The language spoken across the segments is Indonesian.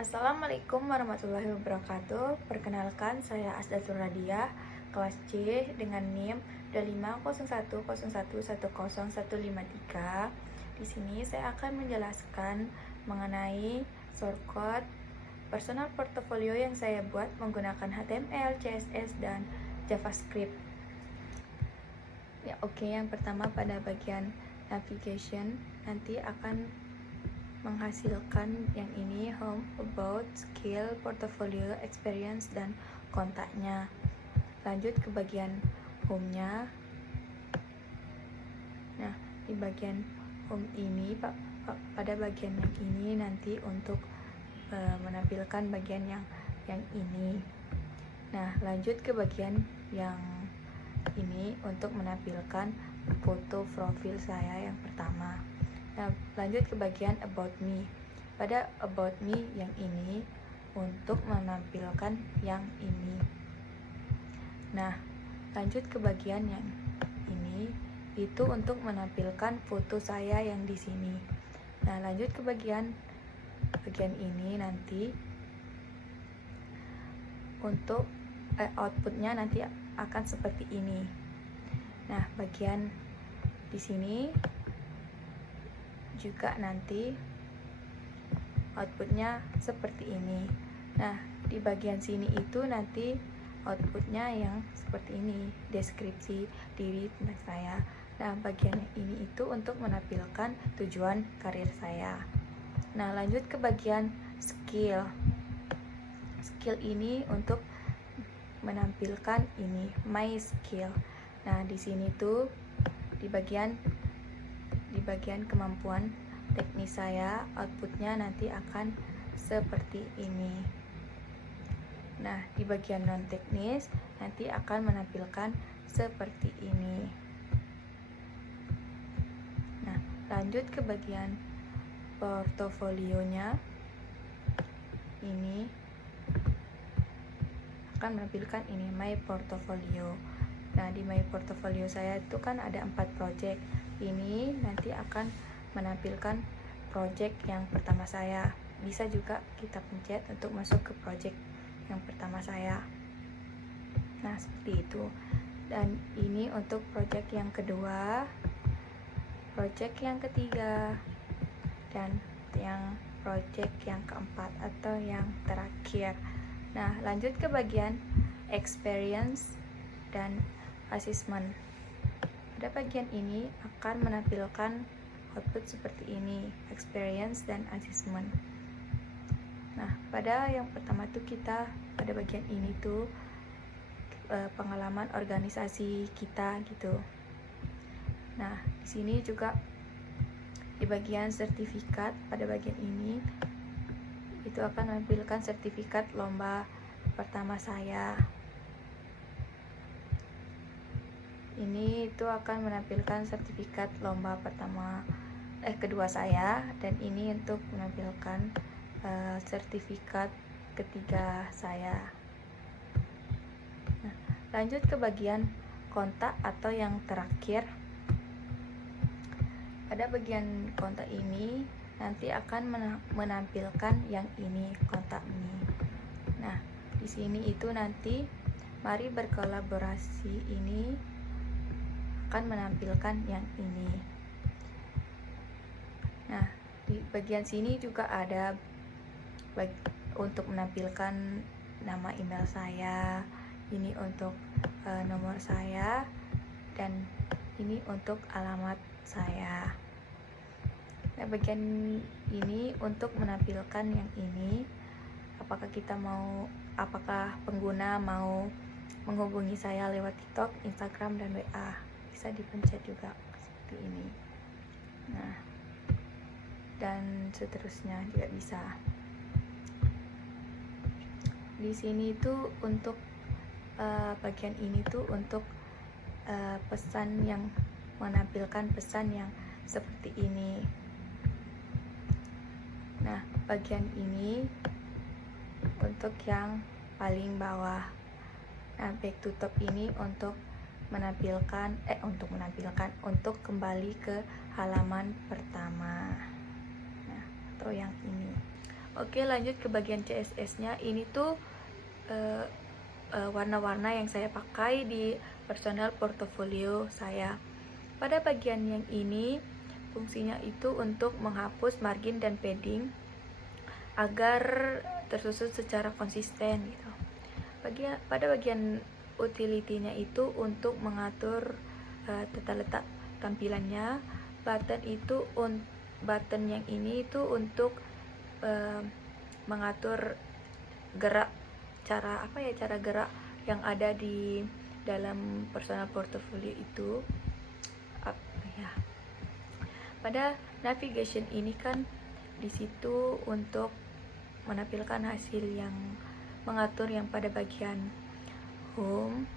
Assalamualaikum warahmatullahi wabarakatuh. Perkenalkan, saya Asdatul Radiah, kelas C dengan NIM 2501011153. Di sini saya akan menjelaskan mengenai shortcut personal portfolio yang saya buat menggunakan HTML, CSS, dan JavaScript. Ya, oke, yang pertama pada bagian navigation nanti akan menghasilkan yang ini: home, about, skill, portfolio, experience, dan kontaknya. Lanjut ke bagian home-nya. Nah, di bagian home ini pada bagian yang ini nanti untuk menampilkan bagian yang ini. Nah, lanjut ke bagian yang ini untuk menampilkan foto profil saya yang pertama. Nah, lanjut ke bagian about me. Pada about me yang ini untuk menampilkan yang ini. Nah, lanjut ke bagian yang ini itu untuk menampilkan foto saya yang di sini. Nah, lanjut ke bagian ini nanti untuk outputnya nanti akan seperti ini. Nah, bagian di sini juga nanti outputnya seperti ini. Nah, di bagian sini itu nanti outputnya yang seperti ini, deskripsi diri tentang saya. Nah, bagian ini itu untuk menampilkan tujuan karir saya. Nah, lanjut ke bagian skill. Skill ini untuk menampilkan ini, my skill. Nah, di sini tuh di bagian kemampuan teknis saya, outputnya nanti akan seperti ini. Nah, di bagian non teknis nanti akan menampilkan seperti ini. Nah, lanjut ke bagian portofolionya. Ini akan menampilkan ini, my portfolio. Nah, di my portfolio saya itu kan ada 4 project. Ini nanti akan menampilkan project yang pertama saya. Bisa juga kita pencet untuk masuk ke project yang pertama saya. Nah, seperti itu. Dan ini untuk project yang kedua, project yang ketiga, dan yang project yang keempat atau yang terakhir. Nah, lanjut ke bagian experience dan assessment. Pada bagian ini akan menampilkan output seperti ini, experience dan assessment. Nah, pada yang pertama tuh kita pada bagian ini tuh pengalaman organisasi kita gitu. Nah, di sini juga di bagian sertifikat, pada bagian ini itu akan menampilkan sertifikat lomba pertama saya. Ini itu akan menampilkan sertifikat lomba kedua saya, dan ini untuk menampilkan sertifikat ketiga saya. Nah, lanjut ke bagian kontak atau yang terakhir. Pada bagian kontak ini nanti akan menampilkan yang ini, kontak ini. Nah, di sini itu nanti mari berkolaborasi ini akan menampilkan yang ini. Nah, di bagian sini juga ada untuk menampilkan nama email saya, ini untuk nomor saya, dan ini untuk alamat saya. Nah, bagian ini untuk menampilkan yang ini, apakah pengguna mau menghubungi saya lewat TikTok, Instagram, dan WA. Bisa dipencet juga seperti ini. Nah, dan seterusnya juga bisa. Di sini tuh untuk bagian ini tuh untuk pesan yang menampilkan pesan yang seperti ini. Nah, bagian ini untuk yang paling bawah. Nah, back to top ini untuk untuk kembali ke halaman pertama. Nah, atau yang ini. Oke, lanjut ke bagian CSS-nya. Ini tuh warna-warna yang saya pakai di personal portfolio saya. Pada bagian yang ini, fungsinya itu untuk menghapus margin dan padding agar tersusun secara konsisten gitu. Pada bagian utility-nya itu untuk mengatur tata letak tampilannya. Button yang ini itu untuk mengatur cara gerak yang ada di dalam personal portfolio itu. Ya. Pada navigation ini kan di situ untuk menampilkan hasil yang mengatur yang pada bagian home,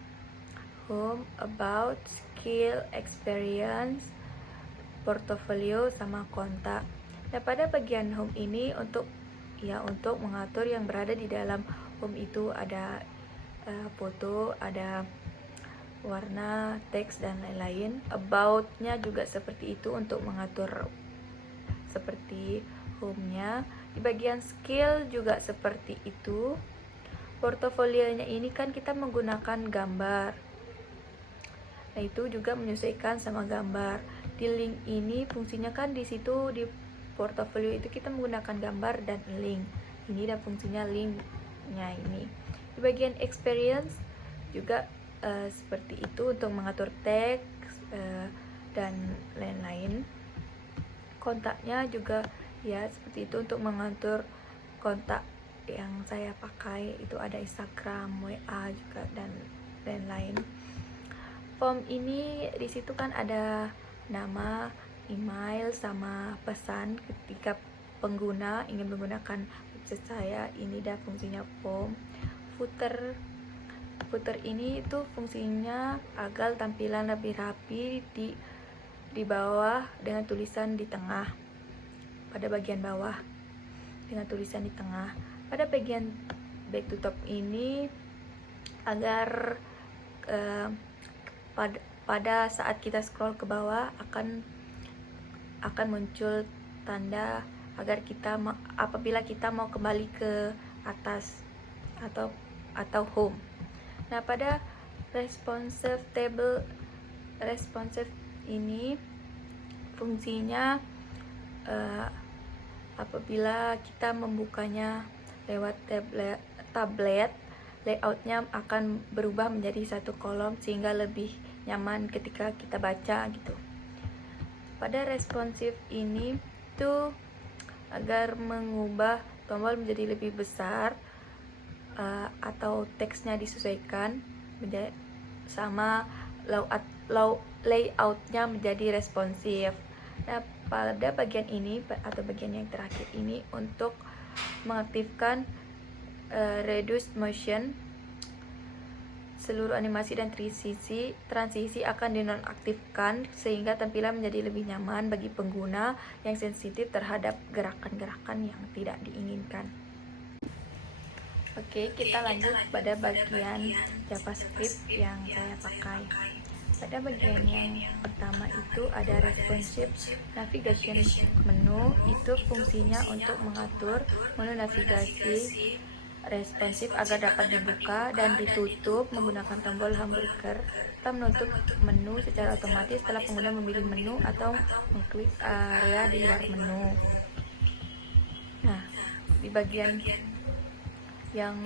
about, skill, experience, portfolio sama kontak. Nah, pada bagian home ini untuk mengatur yang berada di dalam home itu ada foto, ada warna, teks dan lain-lain. About-nya juga seperti itu untuk mengatur seperti home-nya. Di bagian skill juga seperti itu. Portofolionya ini kan kita menggunakan gambar. Nah, itu juga menyesuaikan sama gambar. Di link ini fungsinya kan di situ di portofolio itu kita menggunakan gambar dan link. Ini dan fungsinya linknya ini. Di bagian experience juga seperti itu untuk mengatur teks dan lain-lain. Kontaknya juga ya seperti itu untuk mengatur kontak yang saya pakai, itu ada Instagram, WA juga dan lain-lain. Form ini di situ kan ada nama, email sama pesan ketika pengguna ingin menggunakan website saya. Ini dah fungsinya form. Footer ini itu fungsinya agar tampilan lebih rapi di bawah dengan tulisan di tengah, pada bagian bawah dengan tulisan di tengah. Pada bagian back to top ini agar pada saat kita scroll ke bawah akan muncul tanda agar apabila kita mau kembali ke atas atau home. Nah, pada responsive ini fungsinya apabila kita membukanya lewat tablet, layoutnya akan berubah menjadi satu kolom sehingga lebih nyaman ketika kita baca gitu. Pada responsive ini tuh agar mengubah tombol menjadi lebih besar atau teksnya disesuaikan sama layoutnya menjadi responsif. Nah, pada bagian ini atau bagian yang terakhir ini untuk mengaktifkan reduced motion, seluruh animasi dan transisi akan dinonaktifkan sehingga tampilan menjadi lebih nyaman bagi pengguna yang sensitif terhadap gerakan-gerakan yang tidak diinginkan. Oke, kita lanjut pada bagian JavaScript yang saya pakai. Pada bagian yang pertama itu ada responsive navigation menu. Itu fungsinya untuk mengatur menu navigasi responsif agar dapat dibuka dan ditutup menggunakan tombol hamburger. Kita menutup menu secara otomatis setelah pengguna memilih menu atau mengklik area di luar menu. Nah, di bagian yang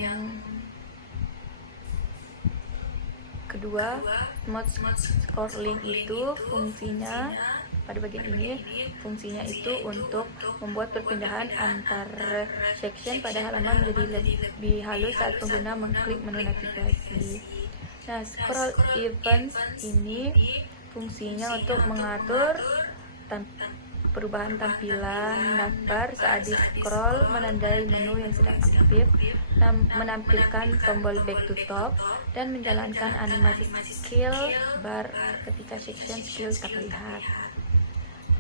kedua, smooth scrolling itu fungsinya pada bagian ini fungsinya itu untuk membuat perpindahan antar section pada halaman menjadi lebih halus saat pengguna mengklik menu navigasi. Nah, scroll events ini fungsinya untuk mengatur perubahan tampilan navbar saat di scroll, menandai menu yang sedang aktif, menampilkan tombol back to top, dan menjalankan animasi skill bar ketika section skill terlihat.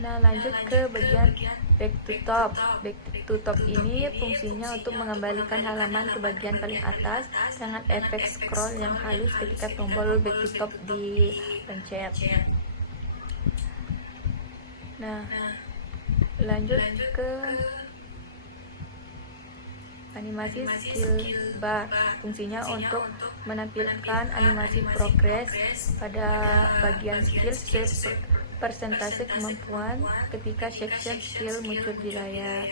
Nah, lanjut ke bagian back to top. Back to top ini fungsinya untuk mengembalikan halaman ke bagian paling atas dengan efek scroll yang halus ketika tombol back to top dipencet. Nah, lanjut ke Animasi skill bar fungsinya untuk menampilkan animasi progres pada bagian skill sesuai persentase kemampuan ketika section skill muncul di layar.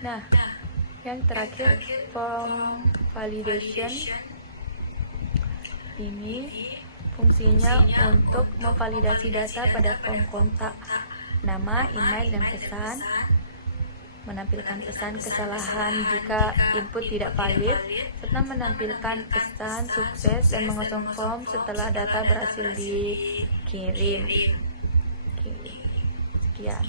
Nah, yang terakhir form validation ini fungsinya untuk memvalidasi data pada form kontak, nama, email, dan pesan, menampilkan pesan kesalahan jika input tidak valid, serta menampilkan pesan sukses dan mengosong form setelah data berhasil dikirim. Sekian.